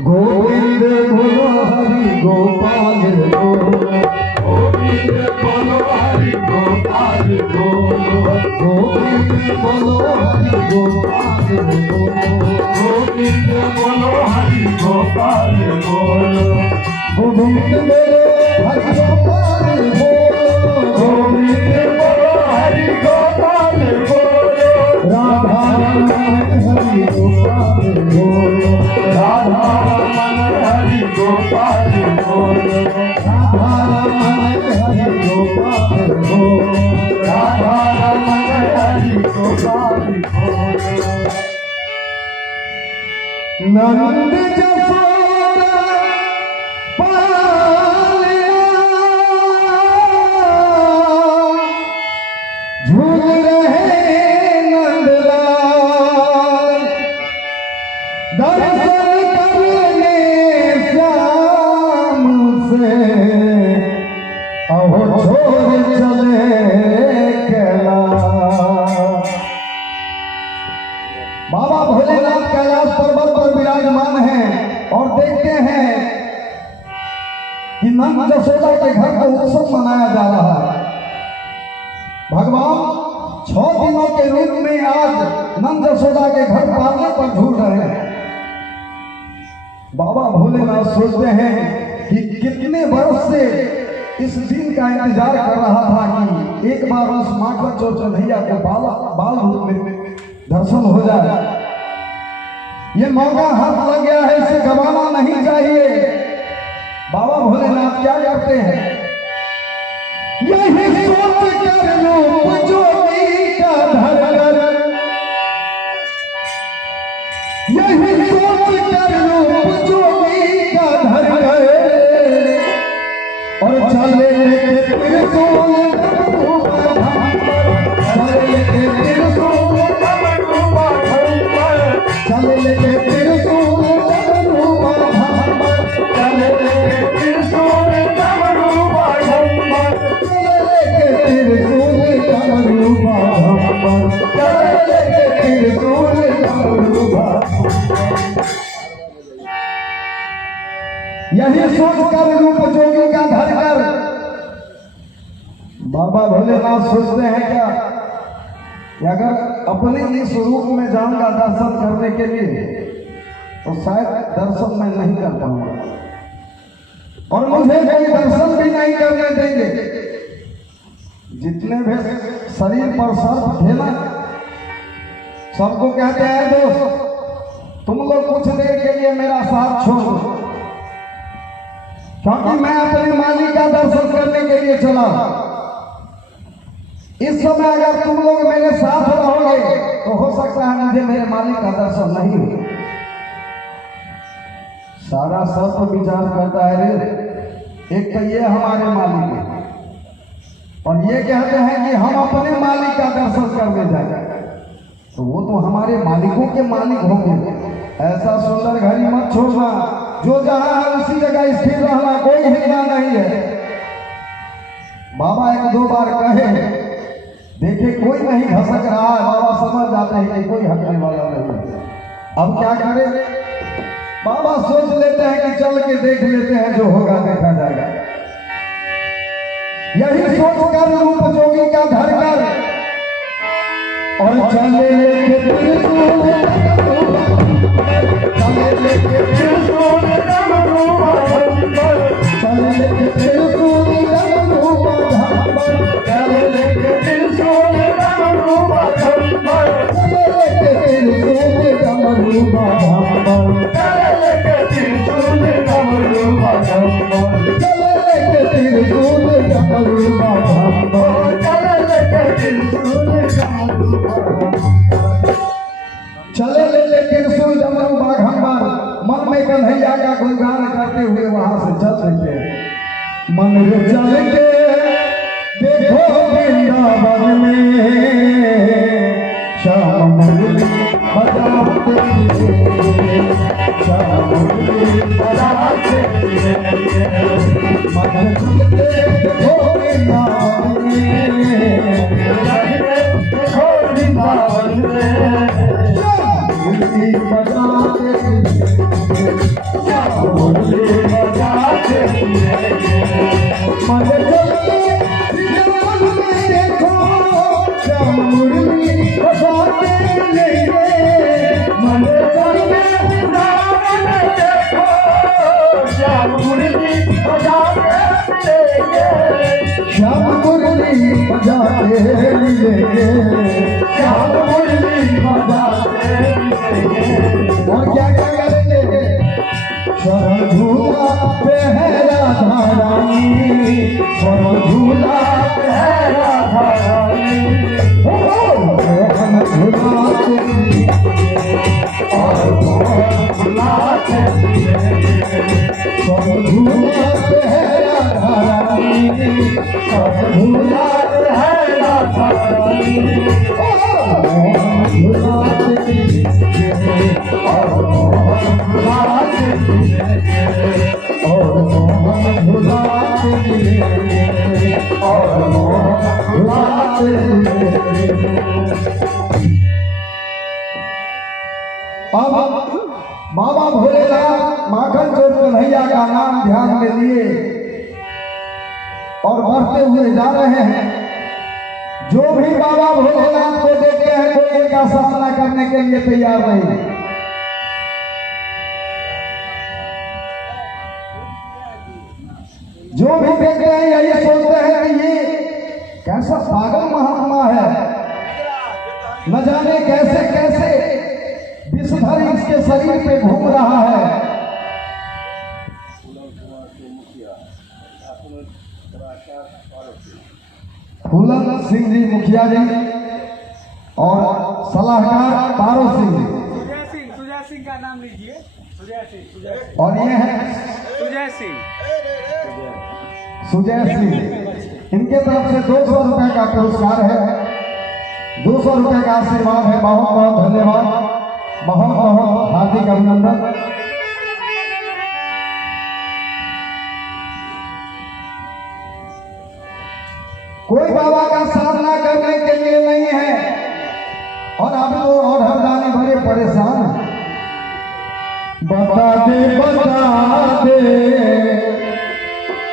गोविंद बोलो हरि गोपाल बोलो, गोविंद बोलो हरि गोपाल बोलो, गोविंद बोलो हरि गोपाल बोलो, गोविंद बोलो हरि गोपाल बोलो, गोविंद बोलो हरि गोपाल बोलो, गोविंद बोलो हरि गोपाल बोलो, राधा रमण हरि गोपाल बोलो, राधा रमण हरि गोपाल बोलो, राधा रमण हरि गोपाल बोलो, राधा रमण हरि गोपाल बोलो। नंद जसोदा पालिया झूल रहे नंदलाल, दर्शन करने श्याम से अहो छोड़ चले कैलाश। बाबा भोलेनाथ कैलाश पर्वत पर विराजमान हैं और देखते हैं कि नंद जसोदा के घर पर उत्सव मनाया जा रहा है। भगवान 6 दिनों के रूप में आज नंद जसोदा के घर पालने पर झूल रहे हैं। बाबा भोलेनाथ सोचते हैं कि कितने वर्ष से इस दिन का इंतजार कर रहा था कि एक बार उस माखन चौचन्हैया के बाल रूप में दर्शन हो जाए। ये मौका हाथ लग गया है, इसे गवाना नहीं चाहिए। बाबा भोलेनाथ क्या करते हैं? यही सोच कर रूप जोगी का धर, यही सोच कर रूप जोगी का धर और चले लेके त्रिशूल चले लेके त्रिशूल चले लेके त्रिशूल चले लेके त्रिशूल डमरूबा ढम्बर, चले लेके त्रिशूल डमरूबा ढम्बर, चले लेके त्रिशूल डमरूबा। यही सोचकर रूप जोगी का धरकर बाबा भोलेनाथ सोचते हैं क्या कि अगर अपने इस रूप में जाऊंगा दर्शन करने के लिए तो शायद दर्शन मैं नहीं कर पाऊंगा और मुझे कोई दर्शन भी नहीं करने देंगे। जितने भी शरीर पर सर्प थे ना, सबको कहते हैं दोस्त तुम लोग कुछ देर के लिए मेरा साथ छोड़ो, क्योंकि मैं अपने मालिक का दर्शन करने के लिए चला। इस समय अगर तुम लोग मेरे साथ रहोगे तो हो सकता है मुझे मेरे मालिक का दर्शन नहीं हो। सारा सर्प विचार करता है रे, एक तो ये हमारे मालिक है और ये कहते हैं कि हम अपने मालिक का दर्शन करने जाए, तो वो तो हमारे मालिकों के मालिक होंगे। ऐसा सुंदर घड़ी मत छोड़ना, जो जहां है उसी जगह स्थिर रहना, कोई हिलना नहीं है। बाबा 1-2 बार कहे, देखे कोई नहीं घसक रहा है, बाबा समझ जाते हैं कि कोई हटने वाला नहीं है। अब क्या करें? बाबा सोच लेते हैं कि चल के देख लेते हैं, जो होगा देखा जाएगा। यही सोचकर रूप जोगी का धरकर और चले लेके त्रिशूल, चले लेके त्रिशूल डमरूबा ढम्बर, चले लेके त्रिशूल डमरूबा ढम्बर, चले लेके त्रिशूल डमरूबा ढम्बर, चले लेके त्रिशूल डमरूबा ढम्बर, चले लेके त्रिशूल डमरूबा ढम्बर, चले लेके त्रिशूल डमरूबा ढम्बर। चले लेके त्रिशूल डमरूबा ढम्बर। चले लेके त्रिशूल डमरू बाघंबर, मन में कन्हैया का गुणगान करते हुए वहां से चल देते हैं। मन रे चल के देखो वृंदावन में श्याम मुरली बजाते हुए, श्याम मुरली बजाते हुए। मन चल के देखो वृंदावन में, देखो वृंदावन में मुरली बजाते हुए। श्याम मुरली बजाते मिलेंगे। मन चलते विमान में देखो श्याम मुरली बजाते मिलेंगे। मन चलते विमान में देखो श्याम मुरली बजाते मिलेंगे। श्याम मुरली बजाते मिलेंगे। श्याम मुरली बजाते मिलेंगे। और क्या क्या करेंगे? शरण झूला पे है राधा रानी, शरण झूला पे है राधा रानी। मोहन झूलाते और मोहन झूलाते मिलेंगे। शरण झूला पे है राधा रानी, शरण झूला झूलाते है राधा रानी। मोहन झूलाते और मोहन झूलाते मिलेंगे। और मोहन झूलाते मिलेंगे। और मोहन झूलाते मिलेंगे। अब बाबा भोलेनाथ माखन चोर कन्हैया का नाम ध्यान में लिए और बढ़ते हुए जा रहे हैं। जो भी बाबा भोलेनाथ को देखते हैं कोई इनका सामना करने के लिए तैयार नहीं है। जो भी देखते हैं यही सोचते हैं कि ये कैसा पागल महात्मा है, न जाने कैसे कैसे विषधर इसके शरीर पे घूम रहा है। फूलन सिंह जी मुखिया जी और सलाहकार पारो सिंह जी सुजय सिंह का नाम लीजिए। सुजय सिंह और ये है सुजय सिंह सुजय सिंह। इनके तरफ से 200 रुपए का पुरस्कार है, 200 रुपए का आशीर्वाद है। बहुत बहुत धन्यवाद, बहुत बहुत हार्दिक अभिनंदन। कोई बाबा का साधना करने के लिए नहीं है और अब तो और हरदानी बड़े परेशान हैं। बता दे बता दे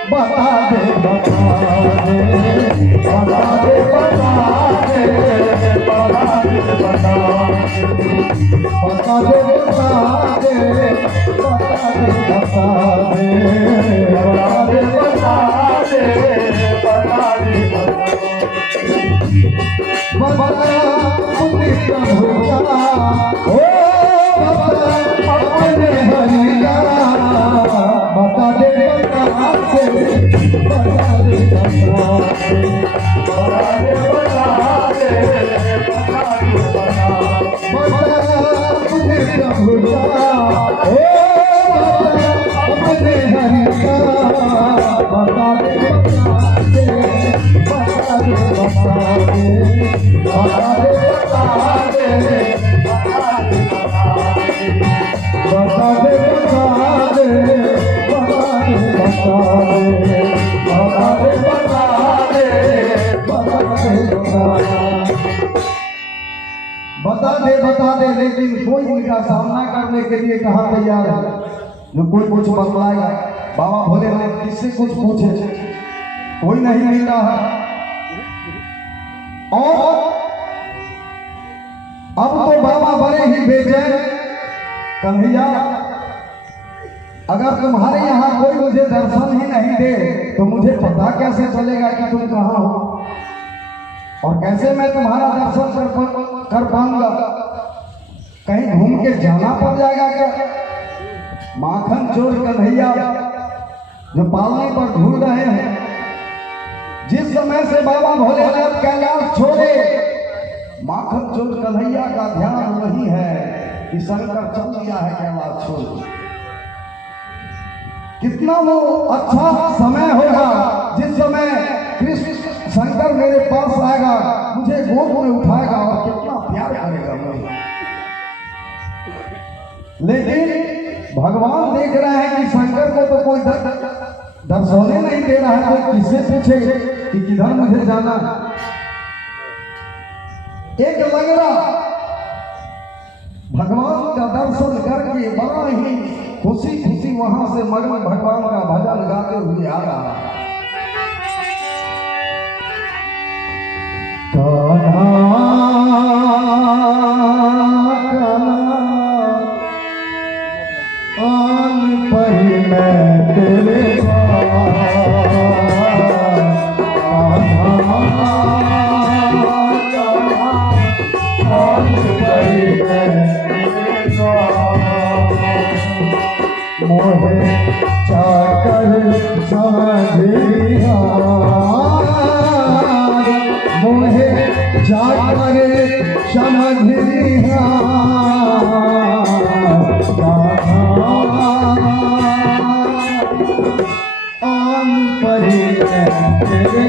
बता दे बता दे बता दे बता दे बता दे बता बता दे बता दे बता दे बता दे बता दे बता दे बता दे बता अपने प्रभु का ओ बता अपने हरि का बता दे बता दे बता दे बता दे बता दे बता दे बता दे बता बता अपने प्रभु का ओ बता अपने हरि का बता दे बता दे बता दे बता दे बता दे बता दे बता दे बता दे बता दे बता दे बता दे बता दे बता दे बता दे बता दे। लेकिन कोई इनका सामना करने के लिए कहाँ तैयार है? जो कोई कुछ बतलाएगा। बाबा भोलेनाथ किससे कुछ पूछे, कोई नहीं मिल रहा है। और अब तो बाबा बड़े ही बेचैन। कन्हैया, अगर तुम्हारे यहाँ कोई मुझे दर्शन ही नहीं दे तो मुझे पता कैसे चलेगा कि तुम कहाँ हो और कैसे मैं तुम्हारा दर्शन कर पाऊंगा? कहीं घूम के जाना पड़ जाएगा क्या? माखन चोर कन्हैया जो पालने पर ढूंढ रहे हैं, जिस समय से बाबा भोलेनाथ कैलाश छोड़े, माखन चोर कन्हैया का ध्यान वही है कि शंकर चल दिया है कैलाश छोड़। कितना वो अच्छा समय होगा जिस समय कृष्ण शंकर मेरे पास आएगा, मुझे गोद में उठाएगा और कितना प्यार करेगा मुझे। लेकिन भगवान देख रहे हैं कि शंकर को तो कोई दर्शने नहीं दे रहा है, तो किससे पूछे कि किधर मुझे जाना है? एक लंगड़ा भगवान का दर्शन करके बड़ा ही खुशी खुशी वहां से मगन भगवान का भजन गाते हुए आ रहा है। आन पर मैं तेरे मोहे चाकर समझिया मोहे जाकर समझिया आन पर तेरे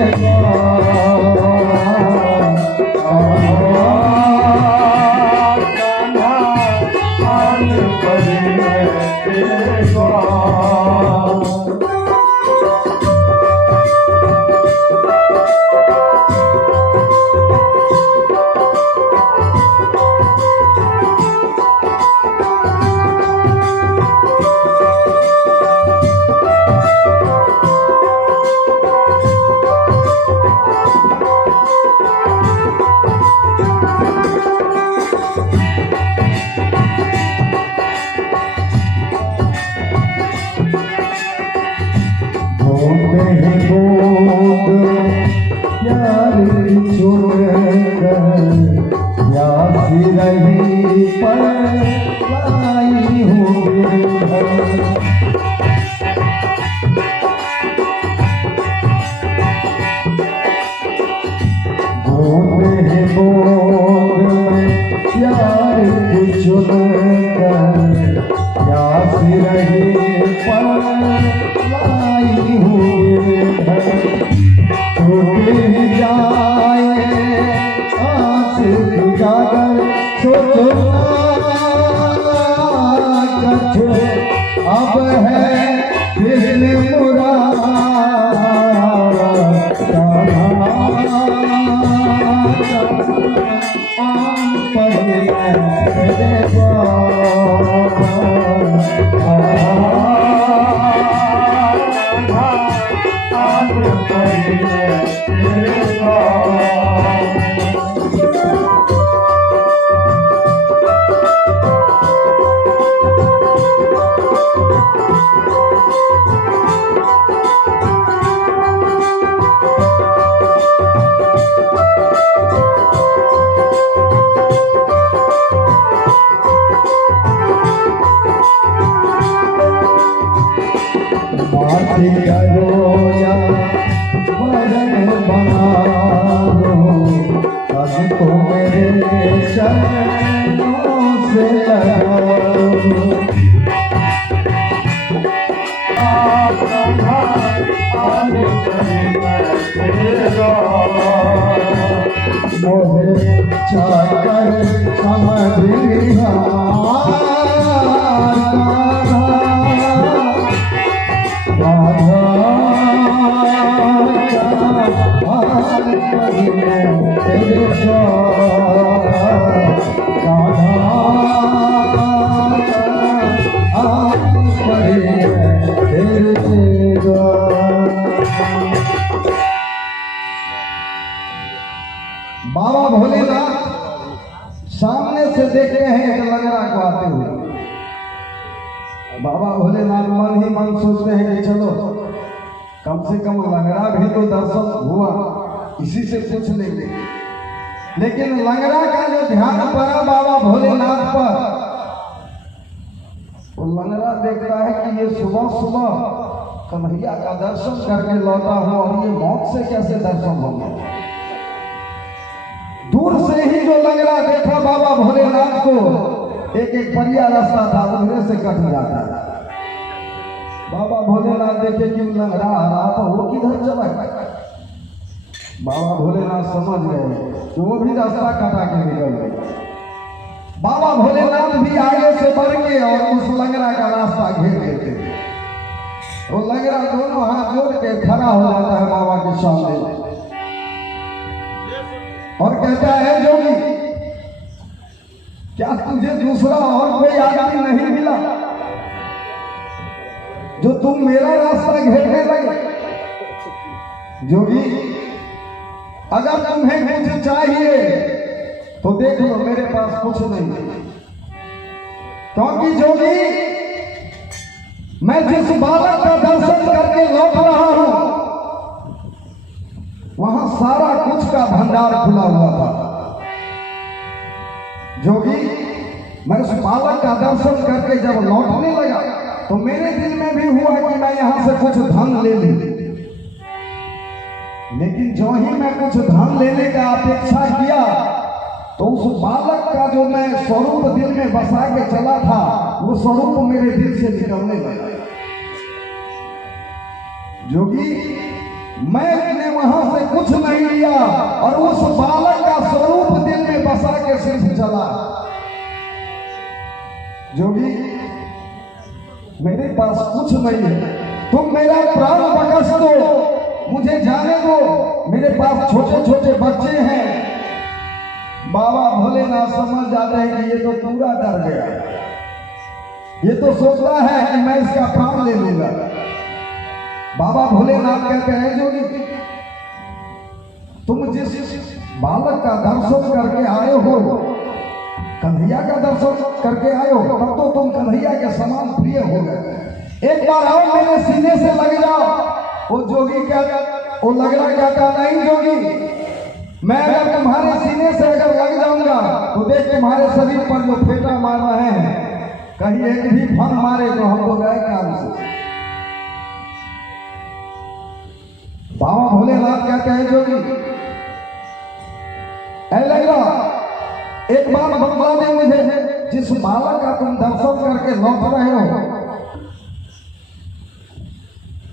रही पर लाई हूँ प्यार कुछ रही पर लाई हूँ जाए आस जाकर सोचो कछो अब है दिल मुरा करो या वरन बना लो अब तो मेरे चरणों से मोहे चाकर समझ लिया बाबा भोलेनाथ सामने से देखते हैं एक लंगड़ा को आते हुए। बाबा भोलेनाथ मन ही मन सोचते हैं कि चलो कम से कम लंगड़ा भी तो दर्शन हुआ, इसी से पूछ लेंगे। लेकिन लंगड़ा का जो ध्यान पड़ा बाबा भोलेनाथ पर, वो लंगड़ा देखता है कि ये सुबह सुबह कन्हैया का दर्शन करके लौटा हूं और ये मौत से कैसे दर्शन होंगे। दूर से ही जो लंगड़ा देखा बाबा भोलेनाथ को, एक एक परिया रास्ता था उधर से कट जाता है। बाबा भोलेनाथ देखे कि लंगड़ा आ रहा था, वो किधर चला गया। बाबा भोलेनाथ समझ गए कि वो भी रास्ता कटा के निकल गए। बाबा भोलेनाथ भी आगे से बढ़ के और उस लंगड़ा का रास्ता घेर लेते। वो लंगड़ा दोनों हाथ जोड़ के खड़ा हो जाता है बाबा के सामने और कहता है जोगी, क्या तुझे दूसरा और कोई आदमी नहीं मिला? जो तुम मेरा रास्ता घेरने लगे। जोगी, अगर तुम्हें कुछ चाहिए तो देख लो, मेरे पास कुछ नहीं। क्योंकि जोगी, मैं जिस बालक का दर्शन करके लौट रहा हूं, वहां सारा कुछ का भंडार खुला हुआ था। जोगी, मैं उस बालक का दर्शन करके जब लौटने लगा तो मेरे दिल में भी हुआ कि मैं यहां से कुछ धन ले लूं। लेकिन जो ही मैं कुछ धन लेने का अपेक्षा किया तो उस बालक का जो मैं स्वरूप दिल में बसा के चला था, वो स्वरूप मेरे दिल से निकलने लगा। जोगी, मैंने वहां से कुछ नहीं लिया और उस बालक का स्वरूप दिल में बसा के सिर्फ चला। जोगी, मेरे पास कुछ नहीं है, तुम मेरा प्राण बख्श दो, मुझे जाने दो। मेरे पास छोटे छोटे बच्चे हैं। बाबा भोलेनाथ समझ जाते हैं कि ये तो पूरा डर गया, ये तो सोचता है कि मैं इसका प्राण ले लूंगा। बाबा भोलेनाथ कहते हैं, जोगी, तुम जिस बालक का दर्शन करके आए हो, कन्हैया का दर्शन करके आए हो, तब तो तुम कन्हैया के समान प्रिय हो गए। एक बार आओ, मेरे सीने से लग जाओ। वो जोगी वो लगड़ा कहता, नहीं जोगी, मैं अगर तुम्हारे सीने से अगर लग जाऊंगा तो देख तुम्हारे शरीर पर जो फेंटा मार रहे हैं, कहीं एक भी फन मारे तो हम लोग गए काम से। बाबा भोलेनाथ कहते हैं, जोगी, ऐ लगड़ा, एक बात बतला दे मुझे, जिस बालक का तुम दर्शन करके लौट रहे हो,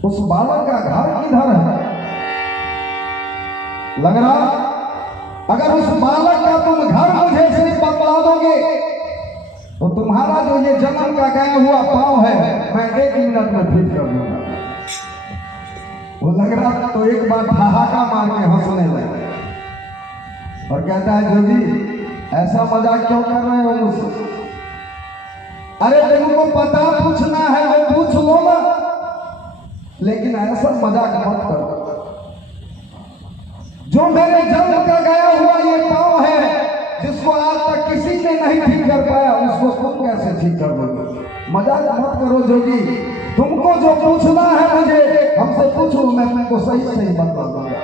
उस बालक का घर किधर है? लग रहा, अगर उस बालक का तुम घर मुझे सिर्फ बतला दोगे तो तुम्हारा जो ये जन्म का गया हुआ पांव है, मैं 1 मिनट में ठीक कर दूंगा। वो लग रहा तो एक बार ठहाका मार के हंसने लगा और कहता है, जोगी, ऐसा मजाक क्यों कर रहे हो मुझसे? अरे तुमको पता पूछना है वो पूछ लो ना, लेकिन ऐसा मजाक मत करो। जो मेरे जन्म का गया हुआ ये पांव है, जिसको आज तक किसी ने नहीं ठीक कर पाया, उसको तुम कैसे ठीक कर दोगे? मजाक मत करो जोगी। तुमको जो पूछना है मुझे हमसे पूछो, मैं तुमको सही सही बता दूंगा।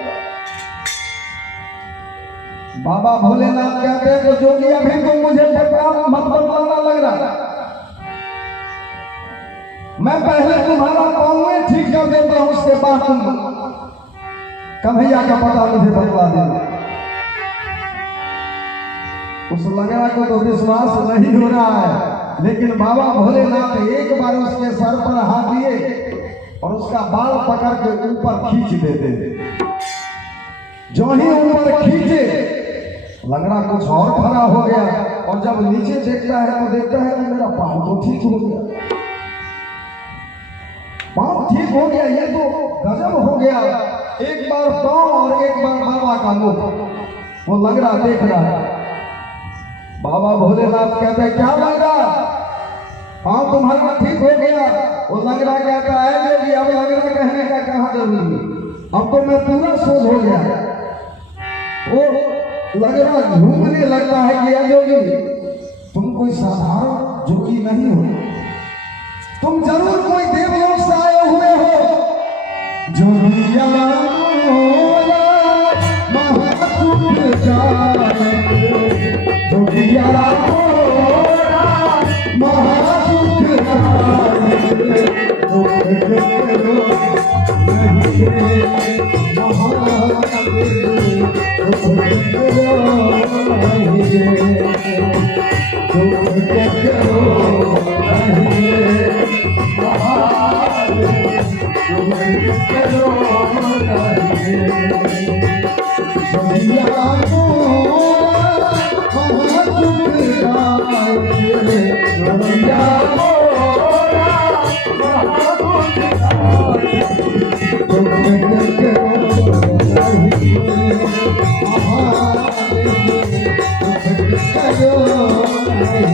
बाबा भोलेनाथ कहते हैं, तो जोगी अभी तुम मुझे मत बतलाना लग रहा, मैं पहले तुम्हारा पांव ठीक कर देता हूं, उसके बाद तुम कन्हैया का पता मुझे बतला देना। उस लगड़ा को तो विश्वास नहीं हो रहा है, लेकिन बाबा भोलेनाथ एक बार उसके सर पर हाथ दिए और उसका बाल पकड़ के ऊपर खींच देते। जो ही ऊपर खींचे, लगड़ा कुछ और खड़ा हो गया और जब नीचे देखता है तो देखता है कि मेरा पांव तो ठीक हो गया, पांव ठीक हो गया, ये तो गजब हो गया। एक बार पांव और एक बार बाबा का मुख, वो लगड़ा देख रहा है। बाबा भोलेनाथ कहते हैं, क्या लग रहा, पांव तुम्हारा ठीक हो गया? वो लगड़ा कहता है, जोगी, अब लगड़ा कहने का कहाँ जरूरी, अब तो मैं पूरा सोच हो गया। वो लगड़ा घूमने लगता है कि जोगी, तुम कोई साधारण जोगी नहीं हो, तुम जरूर कोई देवलोक से आए हुए हो। जोगिया Oh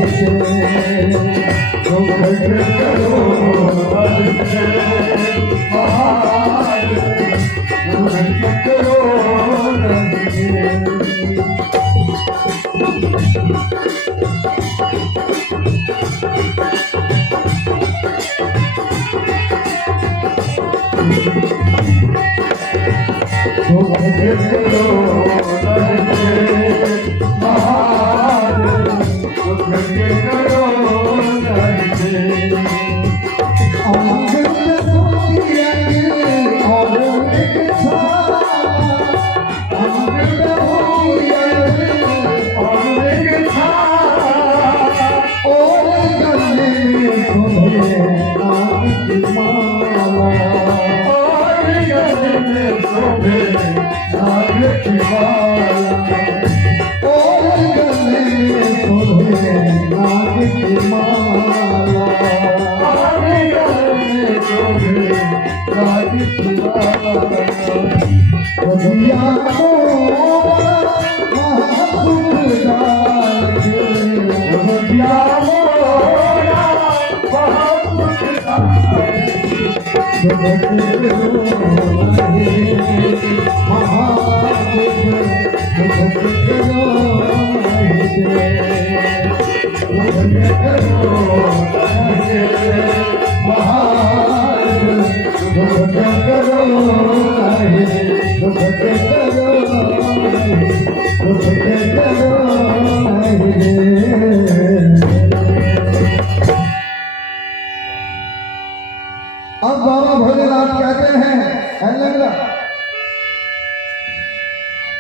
अब बाबा भोलेनाथ कहते हैं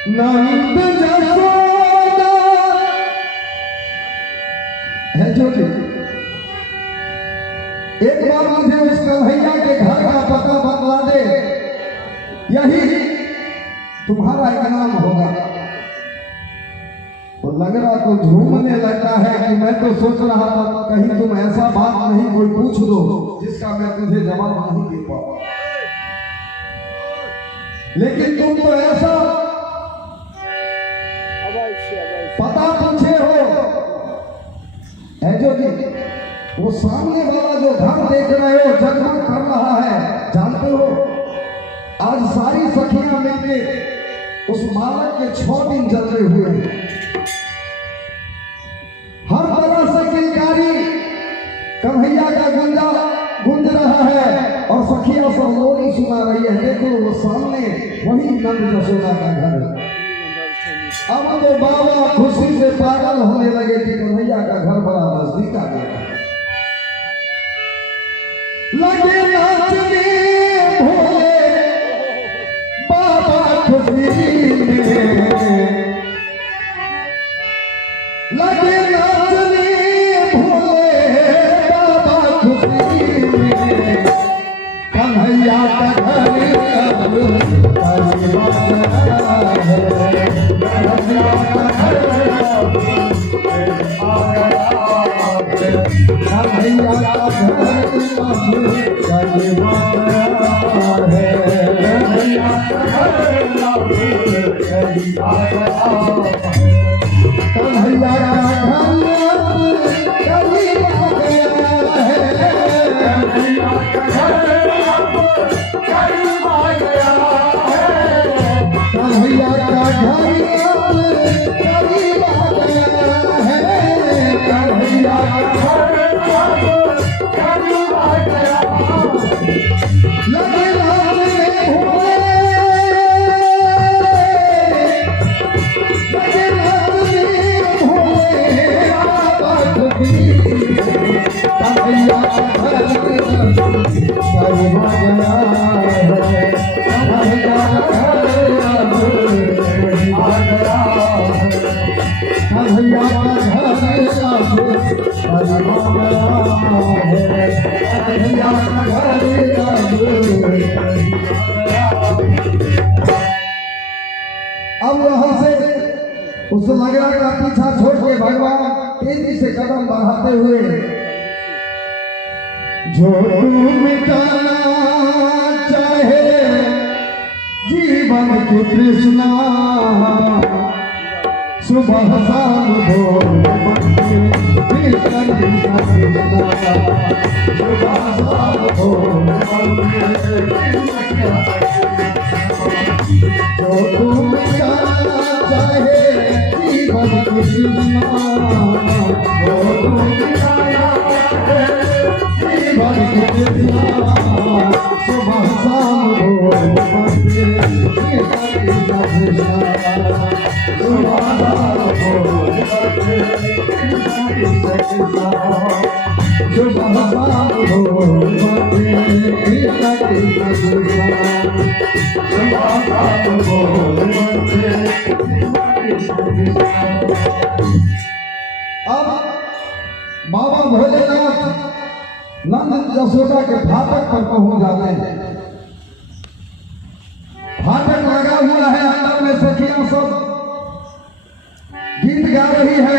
नंद जसोदा है जो कि एक बार मुझे उस कन्हैया के घर का पता बतला दे, यही तुम्हारा इनाम होगा। तो लग रहा तो झूमने लगता है कि मैं तो सोच रहा था कहीं तुम ऐसा बात नहीं कोई पूछ दो जिसका मैं तुझे जवाब नहीं दे पाऊं, लेकिन तुम तो ऐसा पता पूछे हो है जो कि वो सामने वाला जो घर देख रहे हो जगमग कर रहा है, जानते हो आज सारी सखियां मिलके उस मालक के 6 दिन जलते हुए हैं। हर तरह से किलकारी कन्हैया का गुंज रहा है और सखियां सब लोरी सुना रही है। देखो वो सामने वही नंद जसोदा का घर है। अब तो बाबा खुशी से पागल होने लगे कि कन्हैया का घर बड़ा नजदीक आ गया। लगे नाचने भोले बाबा खुशी में, लगे नाचने भोले बाबा खुशी में, कन्हैया का घर अब वहां से उस नगरा का पीछा छोड़ के भगवान तेजी से कदम बढ़ाते हुए जो मिटाना चाहे जीवन की तृष्णा, सुबह शाम भोर अब बाबा भोलेनाथ नंद यशोदा के फाटक पर पहुंच जाते हैं। फाटक लगा हुआ है, अंदर में सखियां सब गीत गा रही है,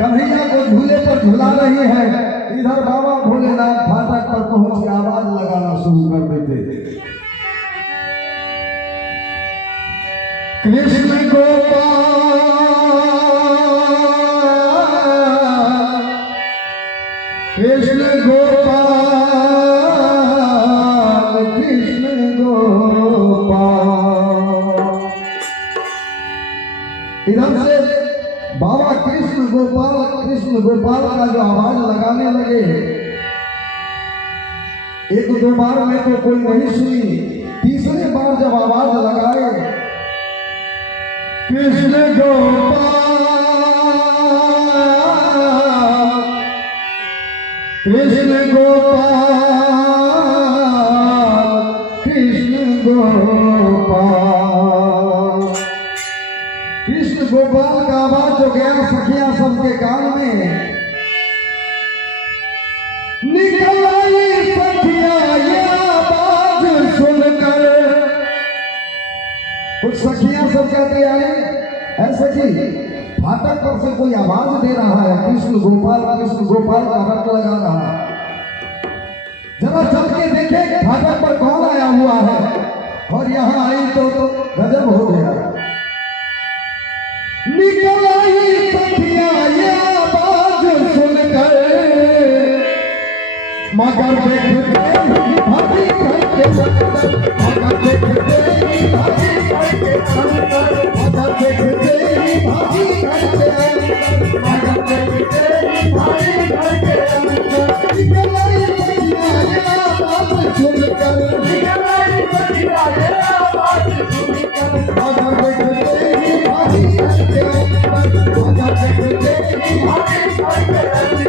कन्हैया को झूले पर झुला रही है। इधर बाबा भोलेनाथ फाटक पर पहुंच के आवाज लगाना शुरू कर देते। कृष्ण गोपाल कृष्ण गोपाल कृष्ण गोपाल। इधर से बाबा कृष्ण गोपाल का जो आवाज लगाने लगे, एक दो बार में तो कोई नहीं सुनी, तीसरे बार जब आवाज लगाए कृष्ण गोपाल कृष्ण गोपाल कृष्ण गोपाल। कृष्ण गोपाल का आवाज जो गया सखियां सबके कान में, निकल आई सखियां ये आवाज सुनकर। कुछ सखियां सब कहते अरे ऐसे कि फाटक पर से कोई आवाज दे रहा है, कृष्ण गोपाल का रट लगा रहा है। जरा चल के देखे फाटक पर कौन आया हुआ है, और यहाँ आई तो गजब हो गया। निकल आई सखियां ये आवाज सुनकर, मगर देखते ही भागी घर के अंदर, मगर देखते ही भागी घर के अंदर, मगर देखते ही भागी घर के अंदर, मगर देखते ही भागी घर के अंदर। निकल आई सखियां ये आवाज सुनकर, निकल आई सखियां ये आवाज सुनकर, मगर देखते ही भागी घर के अंदर, मगर देखते ही भागी घर के अंदर,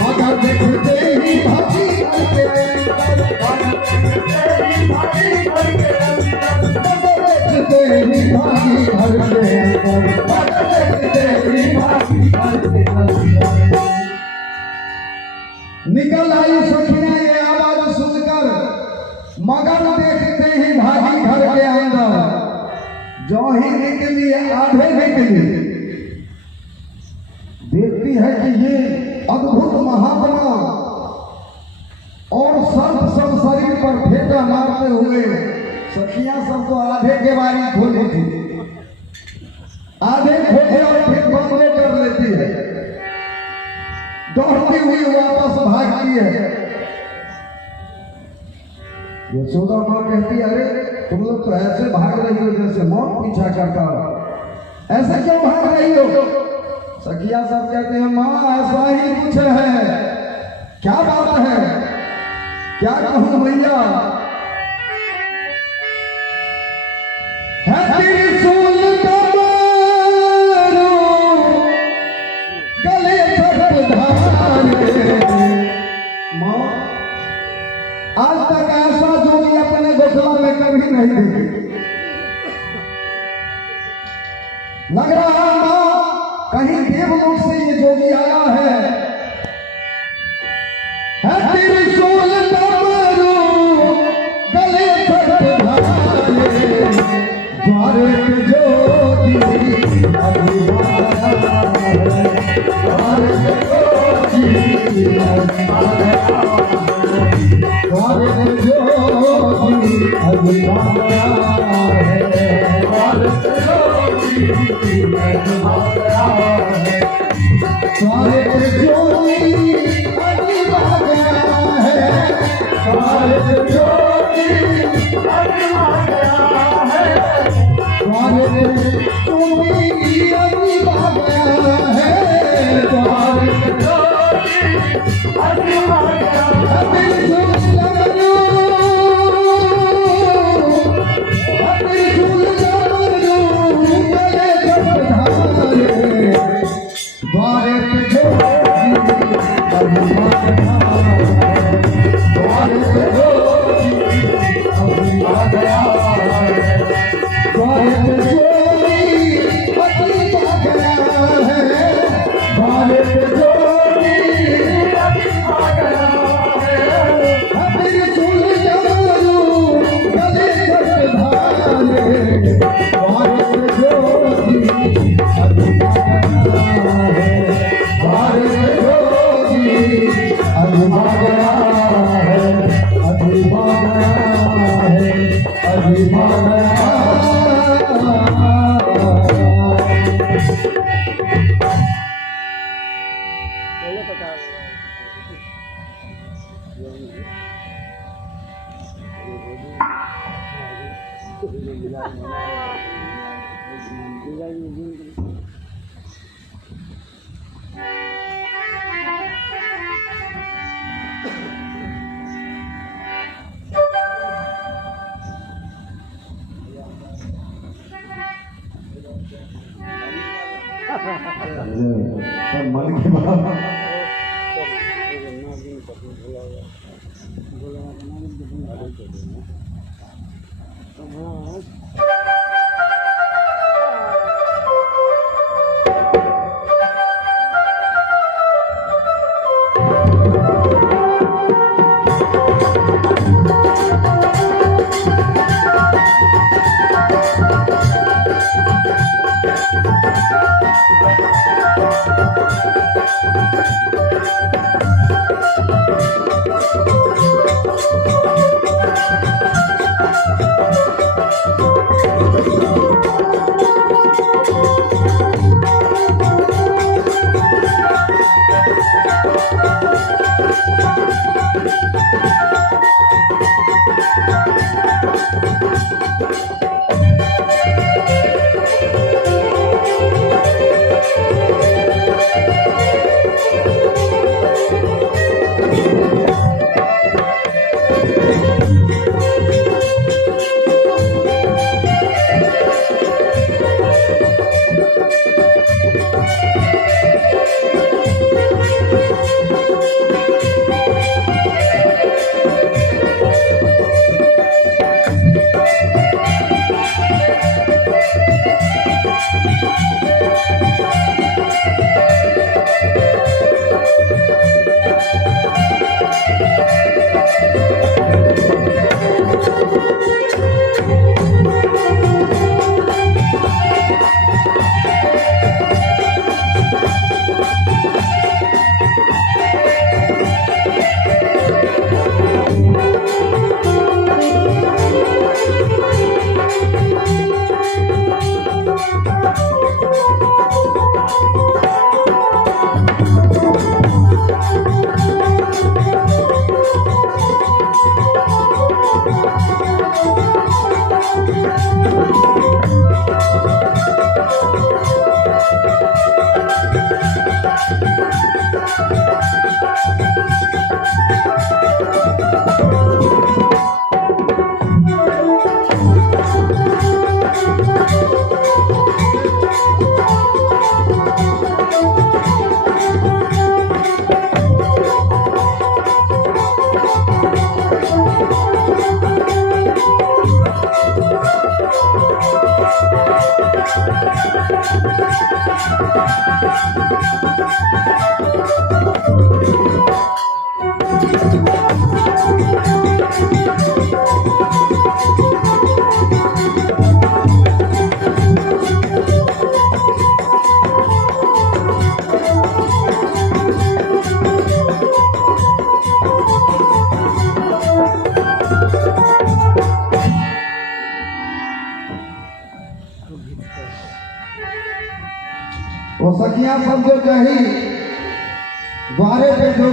मगर देखते ही भागी घर के अंदर, मगर देखते ही भागी घर के अंदर, मगर देखते ही भागी घर के अंदर, मगर देखते ही भागी घर के अंदर। निकल आई सखियां ये आवाज सुनकर, मगर देखते ही भागी घर के अंदर। जो ही निकली आधे निकली, देखती है कि ये अद्भुत महात्मा और सब शरीर पर फेंटा मारते हुए, सखियां सब तो आधे के बारी खोली थी, आधे खोले और फिर बंद कर लेती है, दौड़ती हुई वापस भागती है। यशोदा माँ कहती है अरे तुम लोग तो ऐसे भाग रही हो जैसे मौत पीछा करता हो, ऐसे क्यों भाग रही हो? सखिया सब कहते हैं माँ ऐसा ही कुछ है। क्या बात है? क्या कहूँ भैया? है त्रिशूल कमारू गले सर्प धारे। माँ आज तक ऐसा जोगी अपने घोसला में कभी नहीं देखी। लग रहा है माँ कहीं देवलोक से ये जोगी आया है। त्रिशूल कमरू गले सर्प धारे, द्वारे पे जोगी अभी आया है, द्वारे पे जोगी अभी आया है, द्वारे पे जोगी अभी आया है, द्वारे पे जोगी अजमा गया है तुम्हारे ज्योति अजमा गया है तुम्हारे ज्योति अजमा गया है तुम्हारे ज्योति अजमा गया है तुम्हारे ज्योति अजमा गया मन की बात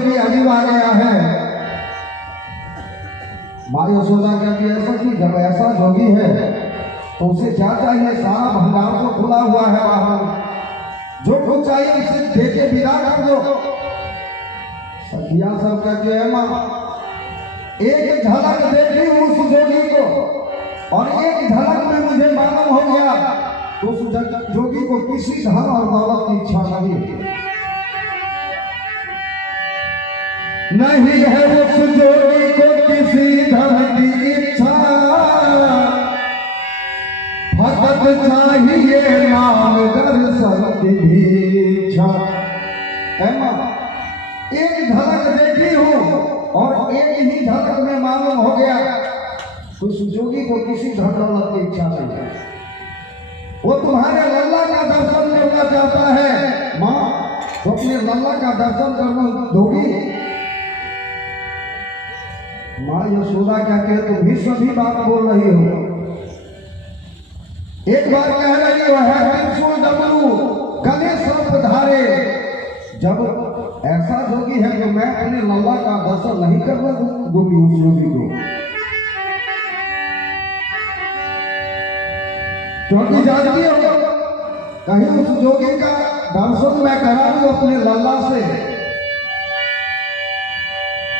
जोगी अभी आ गया है। माँ यशोदा कहती है ऐसा कि जब ऐसा जोगी है तो उसे क्या चाहिए, सारा भंडार तो खुला हुआ है बाहर, जो कुछ चाहिए उसे दे के विदा कर दो। सखिया सब कहते हैं माँ एक झलक देखी उस जोगी को और एक झलक में मुझे मालूम हो गया उस जोगी को किसी धन और दौलत की इच्छा नहीं है उस जोगी को किसी धन की इच्छा, फकत चाहिए नाम दर्शन की इच्छा। एक झलक देखी हूँ और एक ही झलक में मालूम हो गया उस जोगी को किसी धन दौलत की इच्छा नहीं है, वो तुम्हारे लल्ला का दर्शन करना चाहता है। माँ तो अपने लल्ला का दर्शन करना दोगी? माँ यशोदा कहते हैं तुम भी सभी बात बोल रही हो। एक बार कह रही हो है त्रिशूल डमरू गले सर्प धारे, जब ऐसा जोगी है तो मैं अपने लल्ला का दर्शन नहीं करना दूंगी उस जोगी को, क्योंकि जानती हो कहीं उस जोगी का दर्शन मैं करा दूं अपने लल्ला से,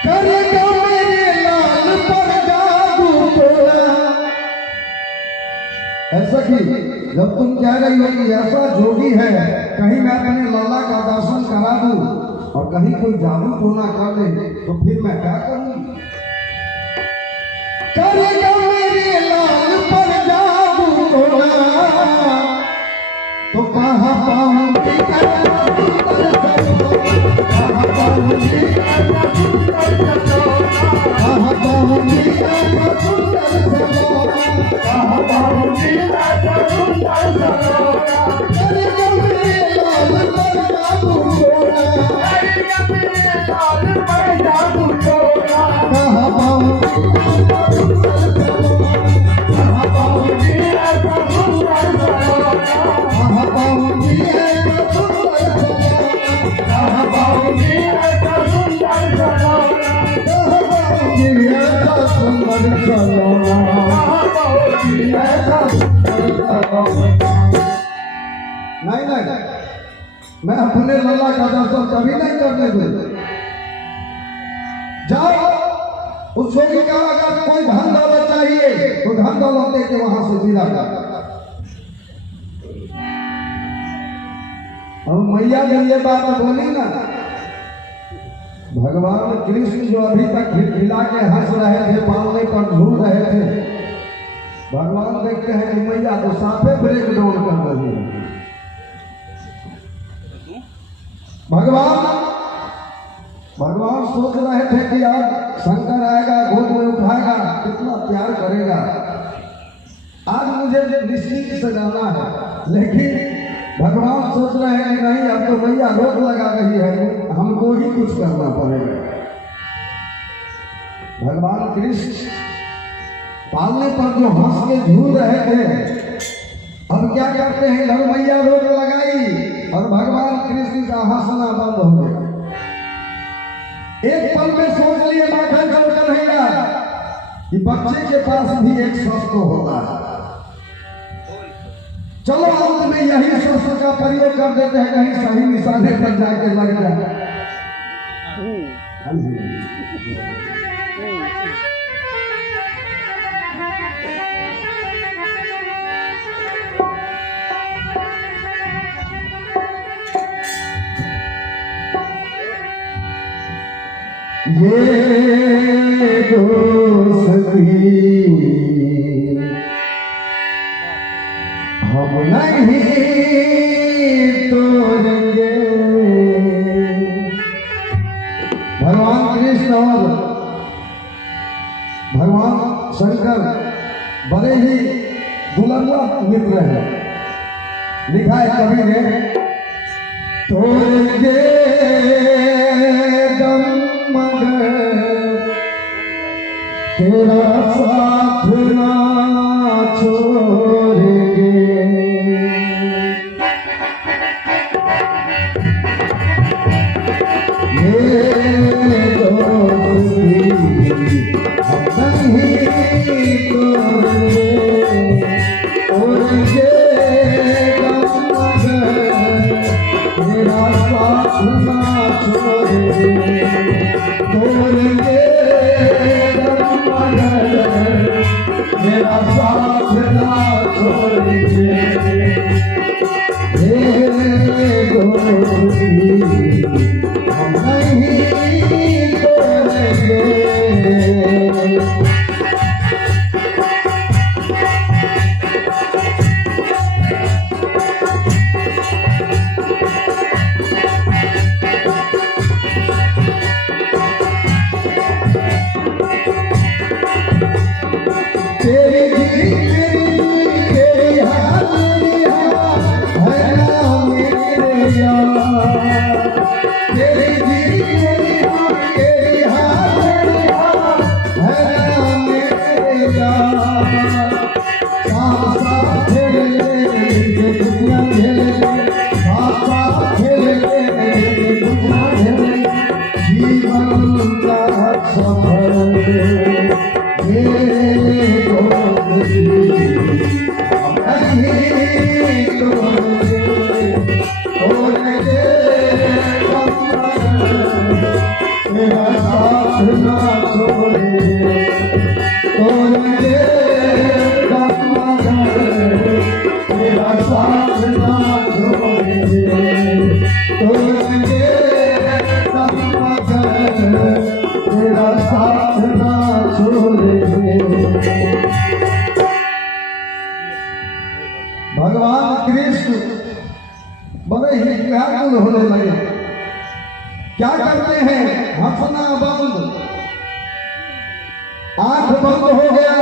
करेगा मेरे लाल पर जादू टोना। ऐसा कि जब तुम कह रही हो कि ऐसा जोगी है कहीं मैं अपने लल्ला का दर्शन करा दूं और कहीं कोई जादू टोना कर दे तो फिर मैं क्या करूंगी? करेगा मेरे लाल पर जादू टोना तो कहाँ पाऊंगी, कहाँ पाऊंगी, कहाँ पाऊंगी ऐसा सुंदर सलोना, कहाँ पाऊंगी ऐसा सुंदर सलोना। करेगा मेरे लाल पर जादू टोना, करेगा मेरे लाल पर जादू टोना, कहाँ पाऊंगी ऐसा सुंदर सलोना, कहाँ पाऊंगी ऐसा सुंदर सलोना, कहाँ पाऊंगी ऐसा सुंदर सलोना, कहाँ पाऊंगी ऐसा सुंदर सलोना, कहाँ पाऊंगी ऐसा सुंदर सलोना, कहाँ पाऊंगी ऐसा सुंदर सलोना। नहीं नहीं, मैं अपने लल्ला का दर्शन कभी नहीं करने दूंगा। जाओ उस जोगी का अगर कोई धन दौलत चाहिए तो धन दौलत दे के वहां से विदा कर। और मैया जब ये बात बोली ना, भगवान कृष्ण जो अभी तक खिलखिला के हंस रहे थे, पालने पर झूल रहे थे, भगवान देखते हैं कि मैया तो साफे ब्रेक डाउन कर रही है। भगवान सोच रहे थे कि आज शंकर आएगा, गोद में उठाएगा, कितना प्यार करेगा, आज मुझे निश्चित से जाना है। लेकिन भगवान सोच रहे हैं कि नहीं, अब तो मैया रोक लगा रही है, हमको ही कुछ करना पड़ेगा। भगवान कृष्ण पालने पर जो हंस के झूल रहे थे, अब क्या करते हैं, घर मैया रोक लगाई और भगवान कृष्ण का हंसना बंद हो गया। एक पल में सोच लिए माखन चलकर रहेगा कि बच्चे के पास भी एक शस्त्र होता है, चलो अंत में यही शस्त्र का प्रयोग कर देते हैं, कहीं सही निशाने पर जाके लग जाए। ये दोस्ती हम नहीं तोड़ेंगे। भगवान कृष्ण और भगवान शंकर बड़े ही दुलर्वा मित्र हैं। लिखा है कवि ने, तोड़ेंगे दम मगर तेरा साथ ना छोड़ेंगे। ये तोड़ेंगे मेरा साथ ना छोड़ेंगे हे गोरी हम नहीं तोड़ेंगे। भगवान कृष्ण बड़े ही व्याकुल होने लगे। क्या करते हैं? हंसना बंद, आंख बंद हो गया।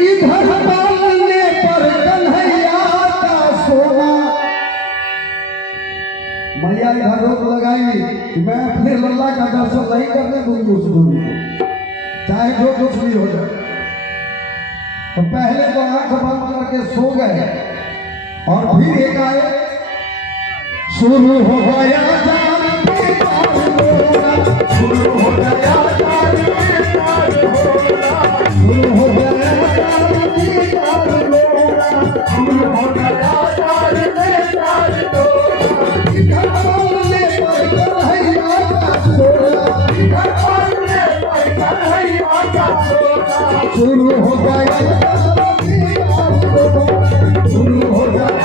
इधर पालने पर कन्हैया का सोना। मैया इधर रोक लगाई कि मैं अपने लल्ला का दर्शन नहीं करने दूंगी उस दूरी को, चाहे जो कुछ भी हो जाए। तो पहले तो आंख बंद करके सो गए और फिर एक आए शुरू हो गया शुरू हो गया शुरू हो गया शुरू हो गया शुरू हो गया शुरू हो गया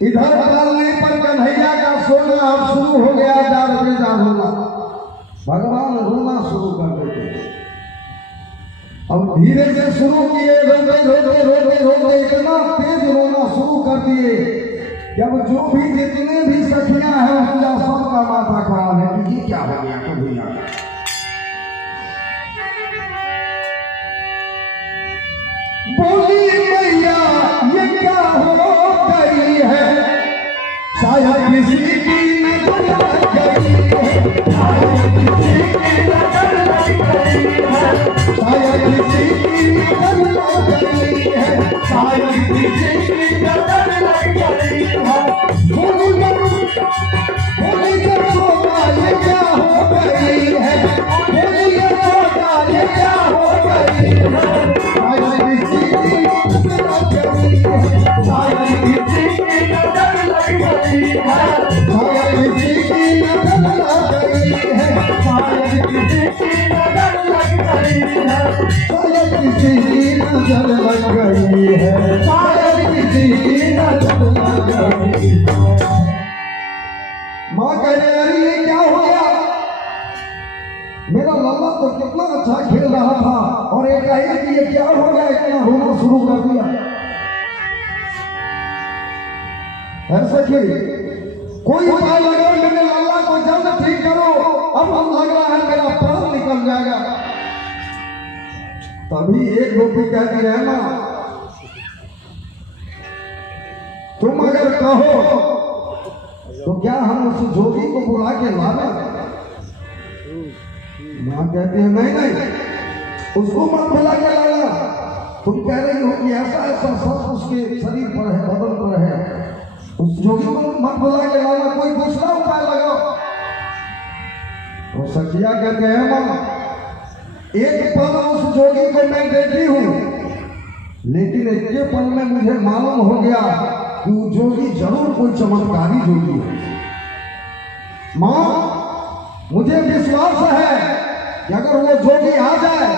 इधर पालने पर कन्हैया का सोना अब शुरू हो गया, जार बेजार होना। भगवान रोना शुरू कर देते। अब धीरे से शुरू किए, रोते रोते रोते रोते इतना तेज रोना शुरू कर दिए कि अब जो भी जितने भी सखियां हैं उनका सबका माथा खराब है कि ये क्या हो गया कभी ना। बोली मैया ये क्या हो गई है, शायद किसी की नजर लग गई है, शायद किसी की नजर लग गई है, शायद किसी की नजर लग गई है, शायद किसी की नजर लग गई है। बोली सोना ये क्या हो गई है, बोली सोना ये क्या हो गई है, शायद किसी की नजर लग गई है, शायद किसी की नजर लग गई है, शायद किसी की नजर लग गई है, शायद किसी की नजर लग गई है, शायद किसी की नजर लग गई है, शायद किसी की नजर लग गई है। माँ कह रही अरे ये क्या हो गया, मेरा लल्ला तो कितना अच्छा खेल रहा था और एकाएक ये क्या हो गया, इतना रोना शुरू कर दिया। ऐसे कि कोई उपाय लगाओ, मेरे लल्ला को जल्द ठीक करो, अब हम लग रहा है मेरा प्राण निकल जाएगा। तभी एक गोपी कहती है माँ तुम अगर कहो तो क्या हम उस जोगी को बुला के लावे। माँ कहती है नहीं नहीं उसको मत बुला के लाना, तुम कह रही हो कि ऐसा ऐसा सब उसके शरीर पर है, बदन पर है, उस जोगी को मत बुला के लाना, कोई दूसरा उपाय लगाओ। वो सखिया कहते हैं मां, एक पल उस जोगी को मैं देखी हूं, लेकिन एक के पल में मुझे मालूम हो गया कि वो जोगी जरूर कोई चमत्कारी जोगी है। मां, मुझे विश्वास है कि अगर वो जोगी आ जाए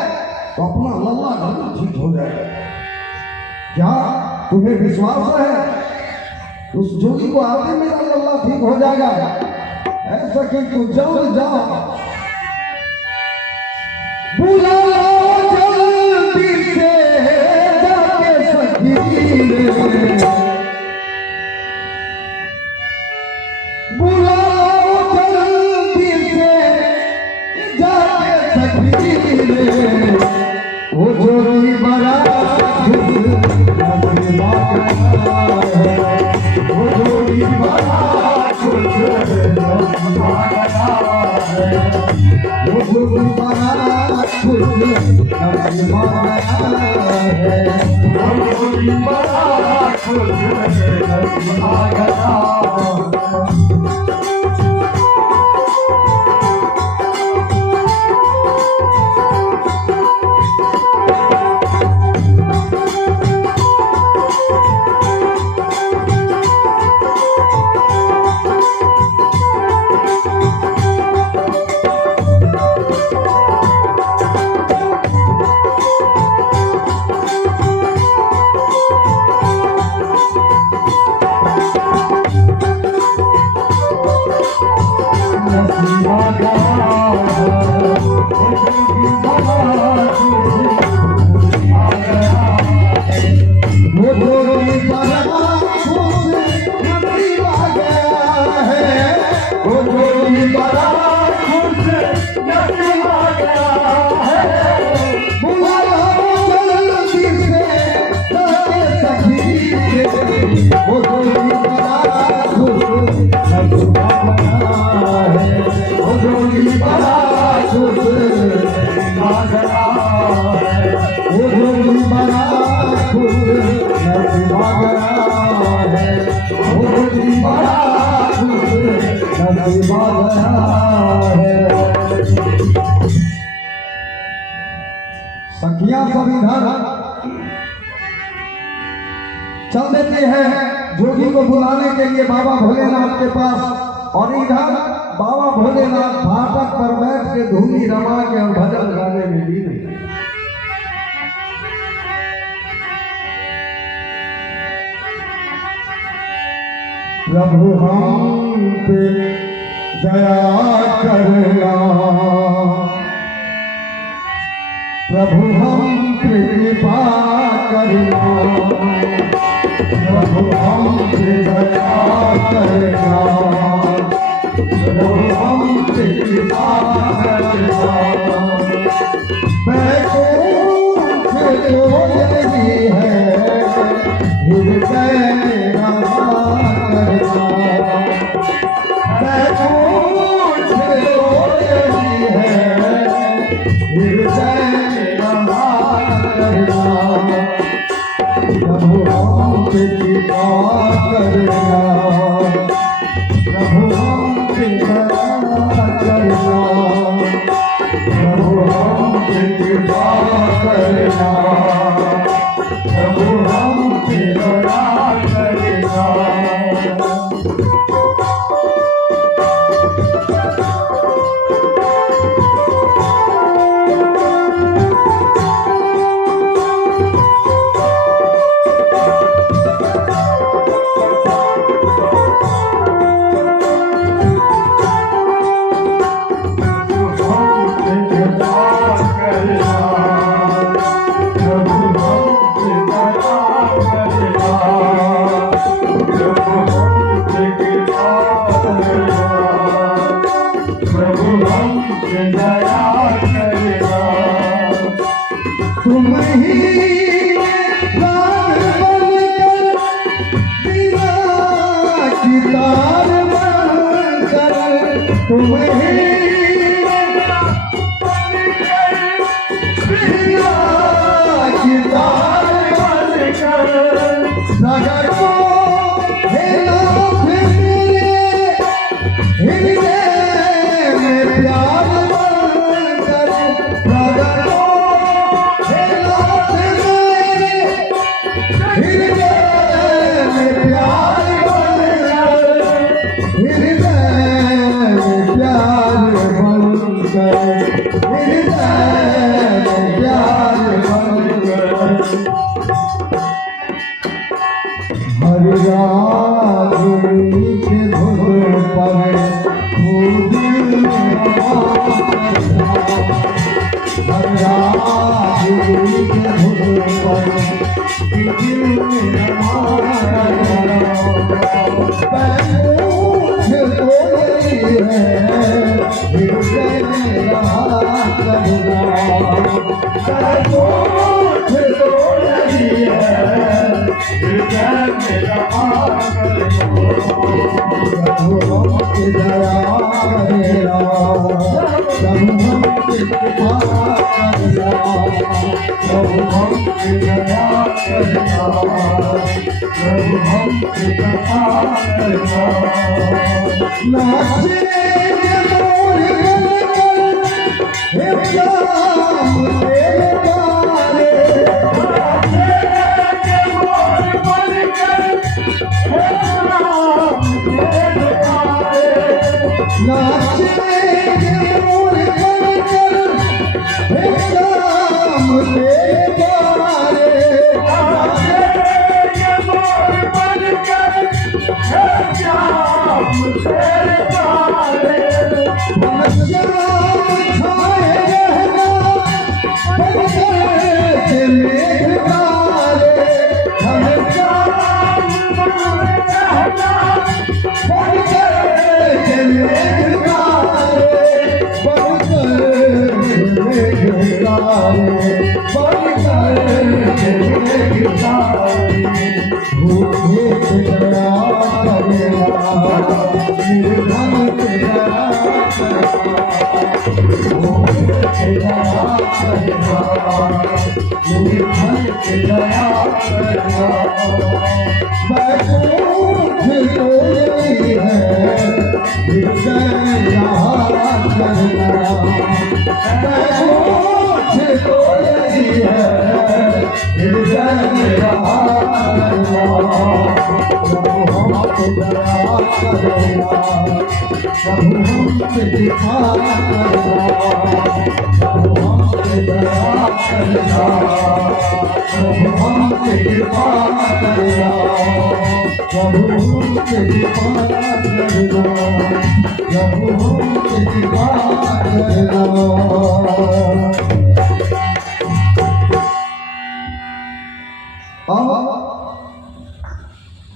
तो अपना लल्ला जरूर ठीक हो जाए। क्या तुम्हें विश्वास है उस जोगी को आते मेरा लल्ला ठीक हो जाएगा? ऐसा कि तू जल्द जाओ, बुला लो जल्दी से जाके सखी रे, बुला लो जल्दी से जाके सखी रे, वो जोगी बड़ा वो जोगी बड़ा वो जोगी बड़ा खुश नसीबा है, वो जोगी बड़ा खुश नसीबा सखियां सब इधर चल देती है जोगी को बुलाने के लिए बाबा भोलेनाथ के पास, और इधर बाबा भोलेनाथ फाटक पर बैठ के धूनी रमा के और भजन गाने में भी नहीं। प्रभु हम पे दया करना, प्रभु हम पे कृपा करना, प्रभु हम पे दया करना, प्रभु हम पे कृपा करना। बैकुंठ तो यही है हृदय मेरा करना, बैकुंठ तो यही है हृदय प्रभु हम पे कृपा करना, प्रभु हम पे दया करना, प्रभु हम पे कृपा करना, प्रभु हम पे दया करना। प्यार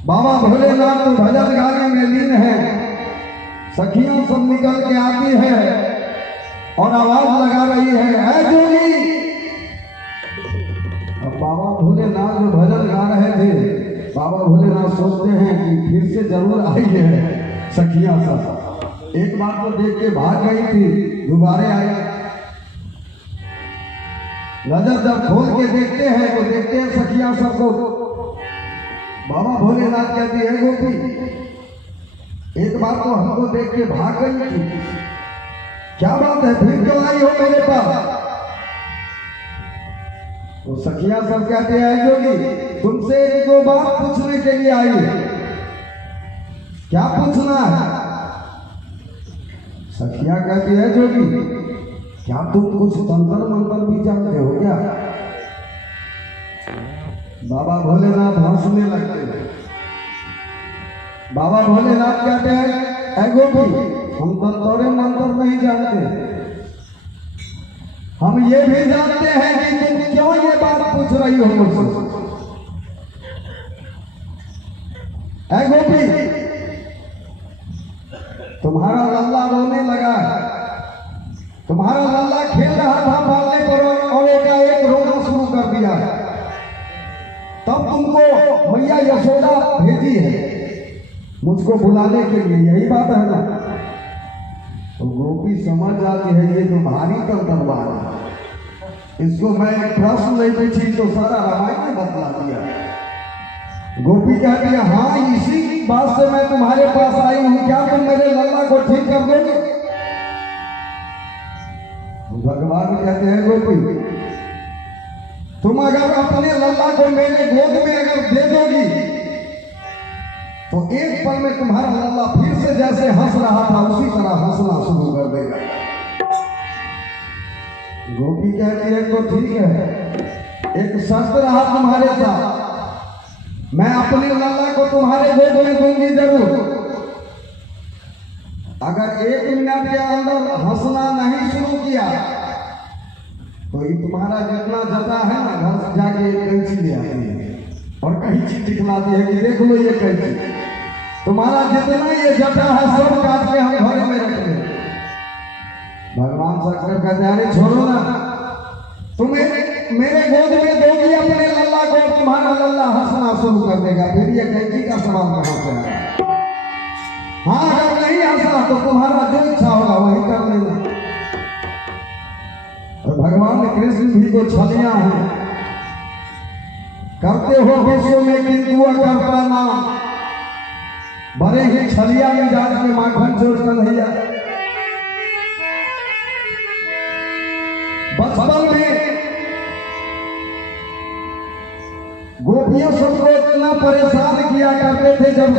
बाबा भोलेनाथ तो भजन गाने में लीन है। सखियां सब निकल के आती है और आवाज लगा रही है, ऐ जोगी। अब बाबा भोलेनाथ जो भजन गा रहे थे, बाबा भोलेनाथ सोचते हैं कि फिर से जरूर आई है सखियां सब। एक बार तो देख के भाग गई थी, दोबारा आई। नजर जब खोल के देखते हैं तो देखते हैं सखियां सबको। बाबा भोलेनाथ कहती है, गोपी एक बार तो हमको देख के भाग गई थी, क्या बात है, फिर क्यों आई हो मेरे पास? तो सखियां सब कहते हैं, जोगी तुमसे एक दो बात पूछने के लिए आई है, क्या पूछना है? सखियां कहती है, जोगी क्या तुम कुछ तंत्र मंत्र भी जानते हो क्या? बाबा भोलेनाथ हंसने लगते हैं। बाबा भोलेनाथ कहते हैं, ऐ गोपी हम तंत्र मंत्र नहीं जानते, हम ये भी जानते हैं कि तुम क्यों ये बात पूछ रही हो मुझसे। ऐ गोपी तुम्हारा लल्ला रोने लगा है, तुम्हारा लल्ला खेल रहा था पालने पर और एकाएक रोना शुरू कर दिया है, तब तुमको मैया यशोदा भेजी है मुझको बुलाने के लिए, यही बात है ना? तो गोपी समझ जाती है ये तो भारी तंत्रवाद है, इसको मैं एक प्रश्न नहीं पूछी तो सारा रामायण बतला दिया। गोपी कहती है, हाँ इसी बात से मैं तुम्हारे पास आई हूं, क्या तुम मेरे लल्ला को ठीक कर दोगे? भगवान कहते हैं, गोपी तुम अगर अपने लल्ला को मेरे गोद में अगर दे दोगी तो एक पल में तुम्हारा लल्ला फिर से जैसे हंस रहा था उसी तरह हंसना शुरू कर देगा। गोपी कहती है तो ठीक है, एक शर्त रहा तुम्हारे साथ, मैं अपने लल्ला को तुम्हारे गोद में दूंगी जरूर। अगर 1 मिनट के अंदर हंसना नहीं शुरू किया तो ये तुम्हारा जितना जता है ना, घर से जाके एक कैंची ले आती है और कैंची दिखलाती है कि देख लो ये कैंची, तुम्हारा जितना ये जटा है सब काट के हम घर में रख ले। भगवान शंकर कहते हैं अरे छोड़ो ना, तुम्हें मेरे गोद में दोगी अपने लल्ला को, तुम्हारा लल्ला हंसना शुरू कर देगा, फिर ये कैंची का सवाल कहां से आया। हाँ अगर नहीं हंसा तो तुम्हारा जो इच्छा होगा वही कर लेना। और भगवान कृष्ण भी तो छलियां हैं, करते हो विश्व में किंतु करता नाम, बड़े ही छलिया मिजाज में माखन चोर कन्हैया। बचपन में गोपियां सबको इतना परेशान किया करते थे, जब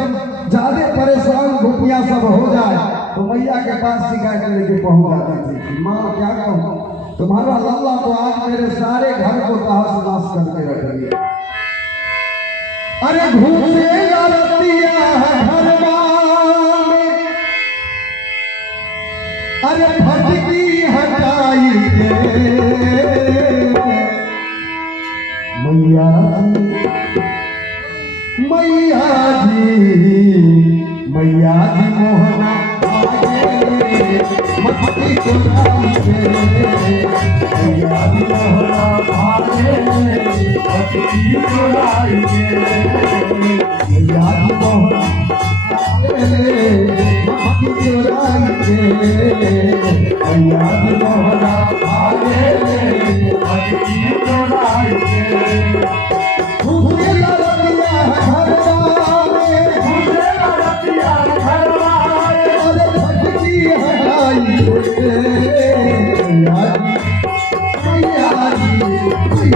ज्यादा परेशान गोपियां सब हो जाए तो मैया के पास शिकायत लेके पहुंच जाती थी, माँ क्या कहूँ, तुम्हारा लल्ला तो आज मेरे सारे घर को तहस नहस करके रख दिया। अरे घूमेगा रतिया है घरवा में, अरे फटकी हटाई के मैया जी मोहना आगे मटकी चुराई के, मैया जी मोहना भागे मटकी चुराई के, मैया जी मोहना मटकी चुराई के, मैया जी मोहना भागे मटकी चुराई के। घूमे लड़किया घरवा में, घूमे लड़किया घरवा में, अरे फटकी हटाई के मैया जी मोहना आगे मटकी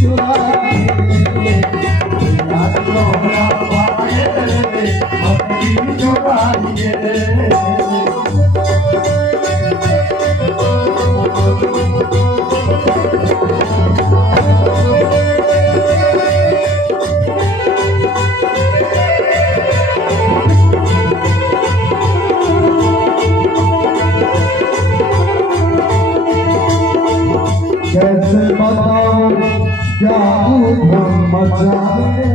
चुराई के, मैया जी मोहना भागे मटकी चुराई के। कैसे बताऊं क्या उधम मचाए,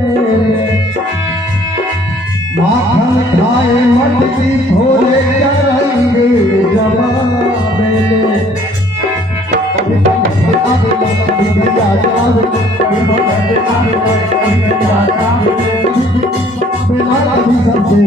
माखन खाए मटकी थोड़े करेंगे जमाने में। बिना कभी सबसे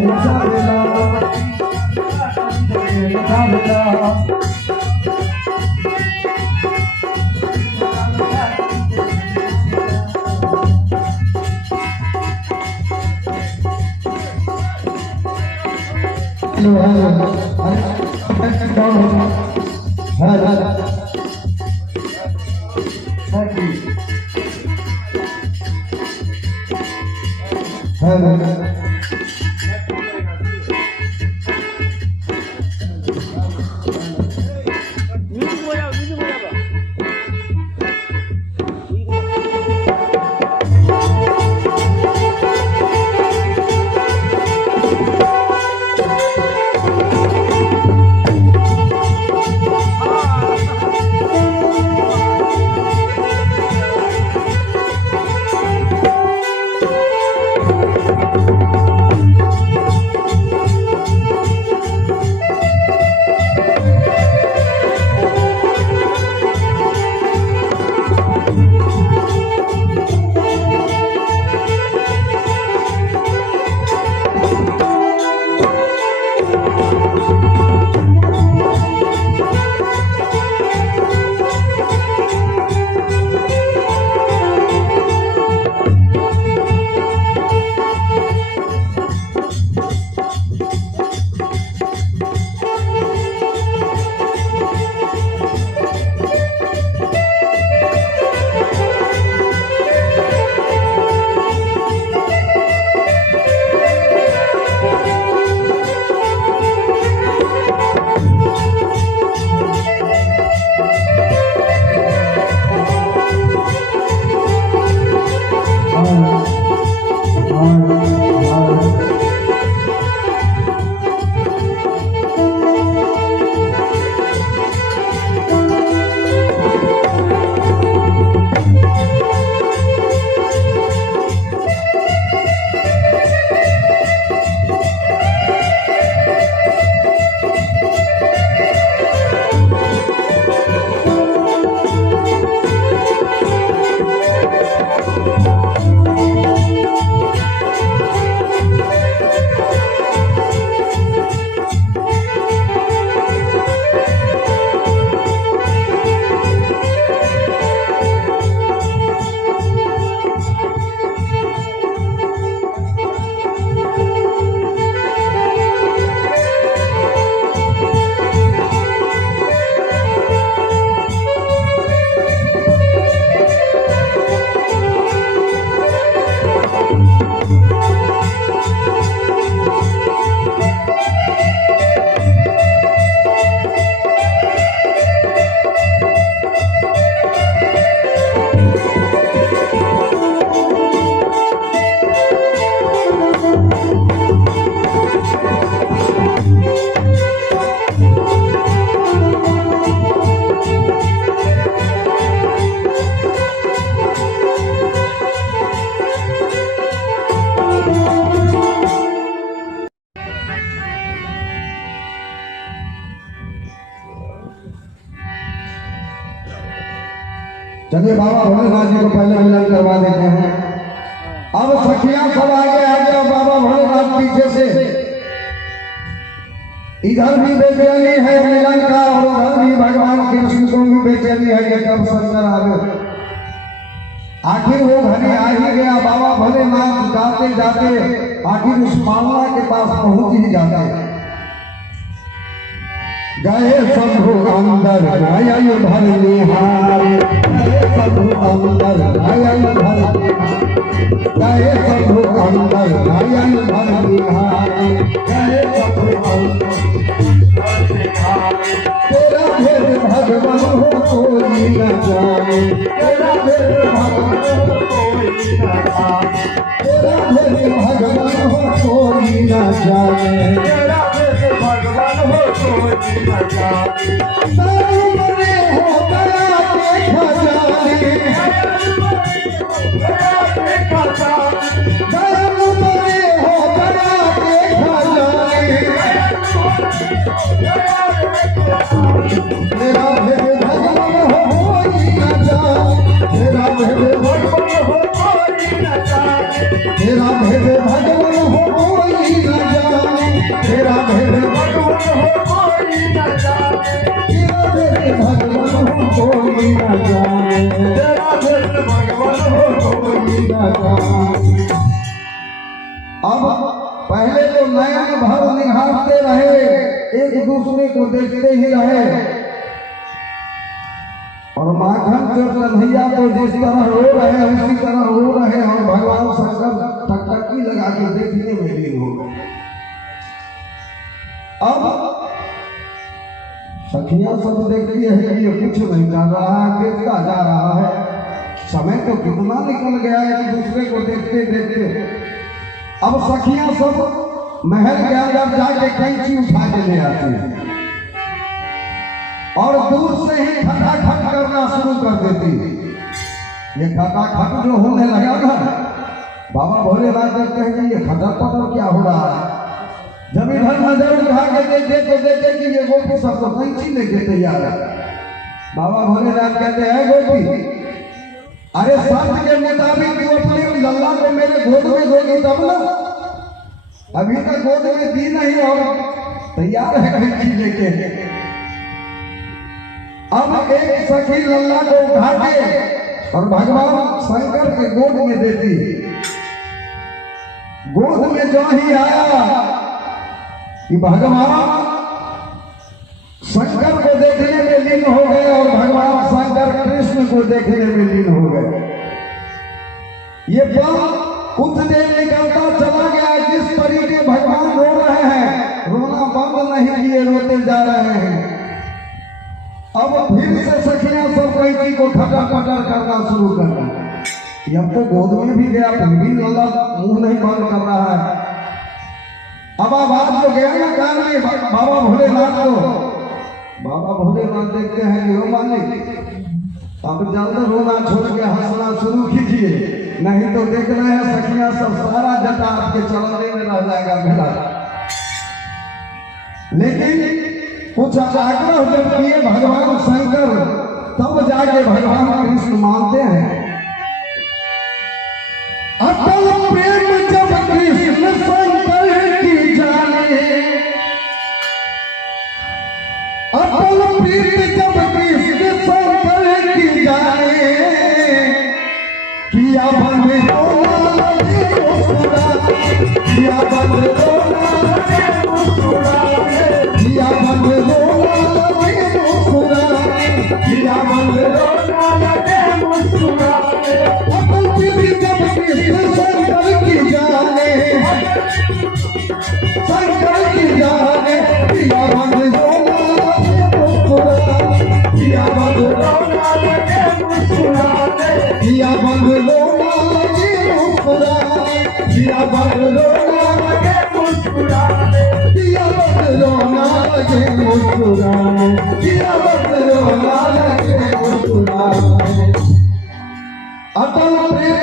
चलिए बाबा भोलेनाथ जी को पहले मिलन करवा देते हैं। अब सखियां सब आगे आगे और बाबा भोलेनाथ पीछे से। इधर भी बेचैनी है मिलन का और उधर भी भगवान कृष्ण को भी बेचैनी है कि कब शंकर आवे। आखिर वो घड़ी आ ही गया। बाबा भोलेनाथ जाते जाते आखिर उस मामला के पास पहुंच ही जाते। गए शंभु अंदर नयन भर निहार, गए शंभु अंदर नयन भर, गए शंभु अंदर नयन भर निहार, गए शंभु अंदर तेरा भेद भगवान हो कोई न जाने, तेरा भेद भगवान हो कोई न जाने, तेरा भेद भगवान हो कोई न जाने, तेरा भेद भगवान हो कोई न जाने। सामने हो गया देखा जाने, देखा जाने, सामने हो गया देखा जाने, तेरा भेद भगवान हो कोई न जाने, तेरा भेद भगवान हो कोई न जाने, तेरा भेद भगवान हो कोई न जाने, तेरा भेद भगवान हो कोई न जाने, तेरा भेद भगवान हो कोई न जाने, तेरा भेद भगवान हो कोई न जाने। अब पहले तो नयन भर निहारते रहे, एक दूसरे को देखते ही रहे। और माखन जो कन्हैया तो जिस तरह रो रहे हैं उसी तरह रो रहे हैं और भगवान शंकर टकटकी लगा के देखने में लीन हो गए। अब सखियां सब देखती है कि ये कुछ नहीं कर रहा है, देखता जा रहा है। समय तो कितना निकल गया एक दूसरे को देखते देखते। अब सखियां सब महल के अंदर जाके कैंची उठा के ले आती है और दूर से ही खटाखट करना शुरू कर देती है। ये खटाखट जो होने लगा ना, बाबा भोलेनाथ देखते हैं कि ये खटर क्या हो रहा है। जब इधर नजर उठा के देखे तो देखे कि ये गोपी सब तो कैंची लेके तैयार है। बाबा भोलेनाथ कहते हैं गोपी, अरे संत के मुताबिक तू अपने लल्ला को मेरे गोद में दोगी तब ना, अभी तक गोद में दी नहीं और तैयार है कैंची लेके। अब एक सखी लल्ला को उठा के और भगवान शंकर के गोद में देती। गोद में जो ही आया कि भगवान शंकर को देखने में लीन हो गए और भगवान शंकर कृष्ण को देखने में लीन हो गए। ये पल कुछ देर निकलता चला गया। जिस तरीके भगवान रो रहे हैं, रोना बंद नहीं किए, रोते जा रहे हैं। अब फिर से सखियां सब कैंची को खटर पटर करना शुरू कर दी। अब तो गोद में भी गया फिर भी लल्ला मुंह नहीं बंद कर रहा है। अब आवाज तो गया ना कान में बाबा भोलेनाथ को। बाबा भोलेनाथ देखते हैं कि हो मालिक, अब जल्द रोना छोड़ के हंसना शुरू कीजिए, नहीं तो देख रहे हैं सखियां सब सारा जटा आपके चलने में रह जाएगा मेरा। लेकिन कुछ आग्रह जब किए भगवान शंकर, तब जाके भगवान कृष्ण मानते हैं। अटल प्रेम जब कृष्ण शंकर की जाने, अटल प्रेम जब कृष्ण शंकर की जाने, किया बंद रोना मुस्कुराए, किया बंद रोना मुस्कुराए, किया बंद रोना मुस्कुराए, किया बंद रोना मुस्कुराए। अटल प्रेम जब कृष्ण शंकर की जाने, शंकर की जाने, किया बंद रोना मुस्कुराए, किया बंद रोना मुस्कुराए, किया बंद रोना मुस्कुराए, किया बंद रोना मुस्कुराए, किया बंद रोना मुस्कुराए, किया बंद रोना मुस्कुराए। अटल प्रेम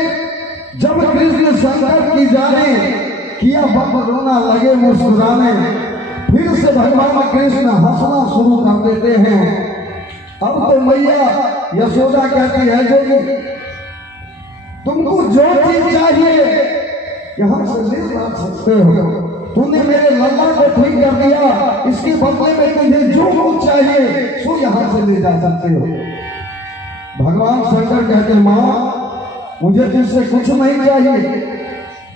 जब कृष्ण शंकर की जाने, किया बंद रोना लगे मुस्कुराने। फिर से भगवान कृष्ण हंसना शुरू कर देते हैं। अब तो मैया यशोदा कहती है जोगी तुमको जो चीज चाहिए यहाँ से ले जा सकते हो। तूने मेरे लल्ला को ठीक कर दिया, इसके बदले में तुझे जो कुछ चाहिए सो यहाँ से ले जा सकते हो। भगवान शंकर कहते माँ मुझे तुझसे कुछ नहीं चाहिए,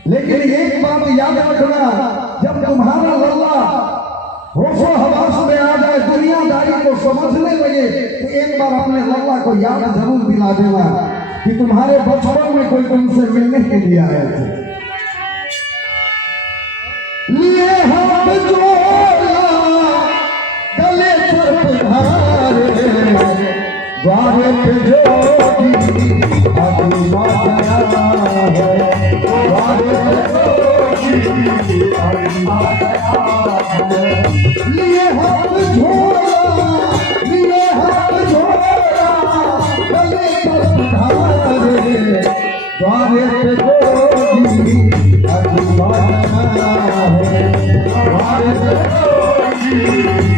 लेकिन एक बात याद रखना, जब तुम्हारा लल्ला होशो हवास में आ जाए, दुनियादारी को समझने लगे, तो एक बार अपने लल्ला को याद जरूर दिला देना कि तुम्हारे बचपन में कोई तुमसे मिलने के लिए आया था। लिए हाथ जोड़ा गले पर पधारे, द्वारे पे जोगी अभी माया है, द्वारे पे जोगी अभी माया है। लिए हाथ जोड़ा, लिए हाथ जोड़ा गले पर पधारे, द्वारे पे जोगी अभी माया है, द्वारे पे जोगी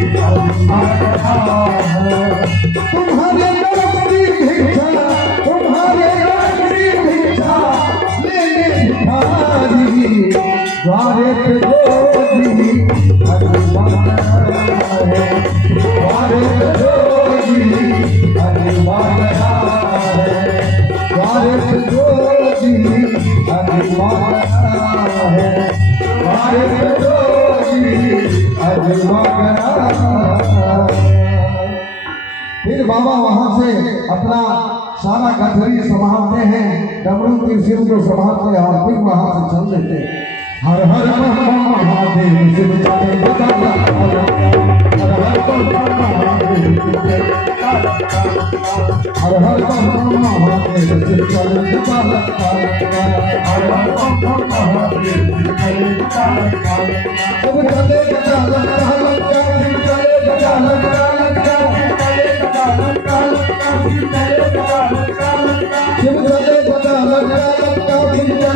अभी माया है। तुम्हारे नौकरी भिक्षा, तुम्हारे नौकरी भिक्षा लेने भिखारी, द्वारे पे जोगी अभी माया है, द्वारे पे जोगी अभी माया है, द्वारे पे जोगी अभी माया है, द्वारे पे जोगी अभी माया है। फिर बाबा वहां से अपना सारा गठरी संभालते हैं, डमरू की सिर को संभालते हैं और फिर वहां से चल देते हैं। हर हर महादेव शिव चले जटाला, हर हर महादेव हर हर महादेव शिव चले जटाला, हर हर महादेव चले जटाला, शिव चले जटाला, शिव चले जटाला, शिव चले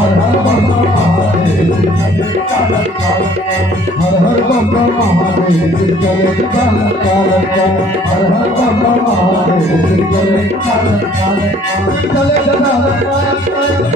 हर हर महादेव हर हर बाबा महादेव चले जटाला, हर हर बाबा महादेव चले जटाला, चले जटाला,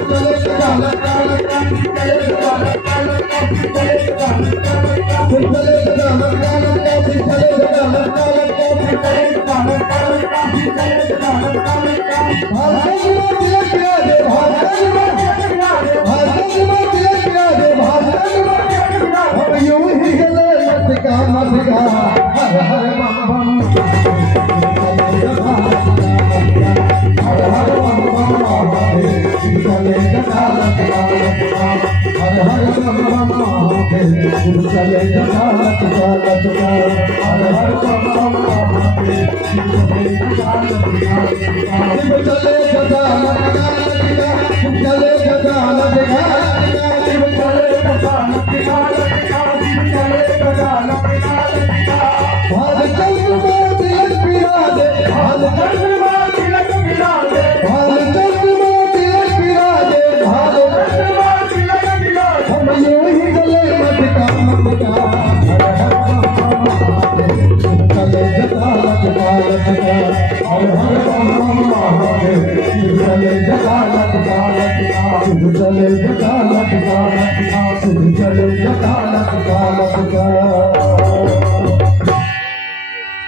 चले जटाला, चले जटाला, चले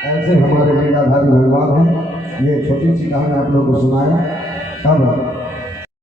ऐसे हमारे लीलाधारी भगवान हैं। ये छोटी सी कहानी आप लोग को सुनाया। अब